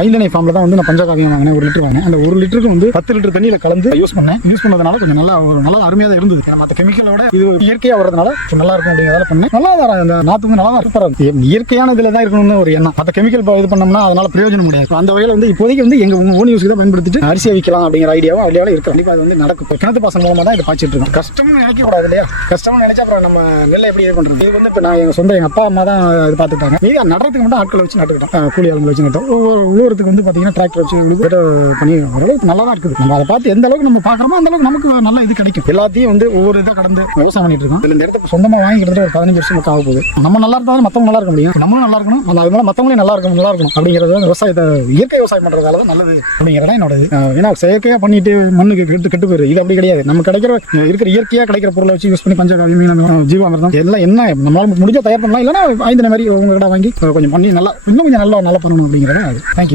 ஐந்தனை ஃபார்ம்ல தான் வந்து நான் பஞ்சகாவியம் வாங்கினேன். 1 லிட்டர் வாங்கினேன். அந்த 1 லிட்டருக்கு வந்து 10 லிட்டர் தண்ணியில கலந்து யூஸ் பண்ணதுனால கொஞ்சம் நல்லா அருமையாக தான் இருந்தது. மற்ற கெமிக்கலோட இது இயற்கையாக வரதுனால நல்லா இருக்கும் அப்படிங்கிறதால பண்ணேன். நல்லா தான் அந்த நாற்று வந்து நல்லா தான் சூப்பராக இருக்கும். இயற்கையான இதில் தான் இருக்கணும்னு ஒரு எண்ணம். மற்ற கெமிக்கல் இது பண்ணோம்னா அதனால பிரயோஜனம் முடியாது. அந்த வகையில் வந்து இப்போதைக்கு வந்து எங்க ஓன் யூஸ்க்கு தான் பயன்படுத்திட்டு அரிசியை விற்கலாம் அப்படிங்கிற ஐடியாவும் ஐடியாவில் இருக்கு. கண்டிப்பாக அது வந்து நடக்கும். கிணத்து பாசனம் மூலமாக தான் இதை பாய்ச்சிட்டு இருக்கோம். கஷ்டம்னு நினைக்க கூடாது இல்லையா? கஷ்டம்னு நினைச்சா அப்புறம் நம்ம நெல்லை எப்படி இது பண்றது? இது வந்து இப்போ நான் எங்க அப்பா அம்மா தான் இது பார்த்துட்டாங்க. மீதி நடுறதுக்கு மட்டும் ஆட்களை வச்சு நட்டுக்கிட்டோம். கூலி ஆளுங்களை வச்சு நட்டோம். உழுவுறதுக்கு வந்து பார்த்தீங்கன்னா டிராக்டர் வச்சு பண்ணி ஓரளவுக்கு நல்லா தான் இருக்குது. நம்ம அதை பார்த்து எந்த அளவுக்கு நம்ம பார்க்குறோமோ அந்த அளவுக்கு நமக்கு நல்ல இது கிடைக்கும். எல்லாத்தையும் வந்து ஒவ்வொரு இதாக கடந்து விவசாயம் பண்ணிட்டு இருக்கோம். இந்த இடத்துக்கு சொந்தமாக வாங்கி கிட்டத்தட்ட ஒரு 15 வருஷம் ஆக போகுது. நம்ம நல்லா இருந்தாலும் மற்றவங்க நல்லா இருக்க முடியும். நம்மளும் நல்லா இருக்கணும். அது மேலே மற்றவங்களே நல்லா இருக்கணும் அப்படிங்கிறது விவசாயத்தை இயற்கை விவசாயம் பண்றதால தான் நல்லது அப்படிங்கிறதா என்னோட இது. ஏன்னா செயற்கையாக பண்ணிட்டு மண்ணுக்கு கெட்டு போயிரு. இது அப்படி கிடையாது. நம்ம இருக்கிற இயற்கையாக கிடைக்கிற பொருளை வச்சு யூஸ் பண்ணி பஞ்சகாவியம் ஜீவாமிர்தம் எல்லாம் என்ன நம்மளால முடிஞ்ச தயார் பண்ணலாம். இல்லைன்னா 5 மாதிரி உங்ககிட்ட வாங்கி கொஞ்சம் பண்ணி இன்னும் கொஞ்சம் நல்லா பண்ணணும் அப்படிங்கிறத. தேங்க்யூ.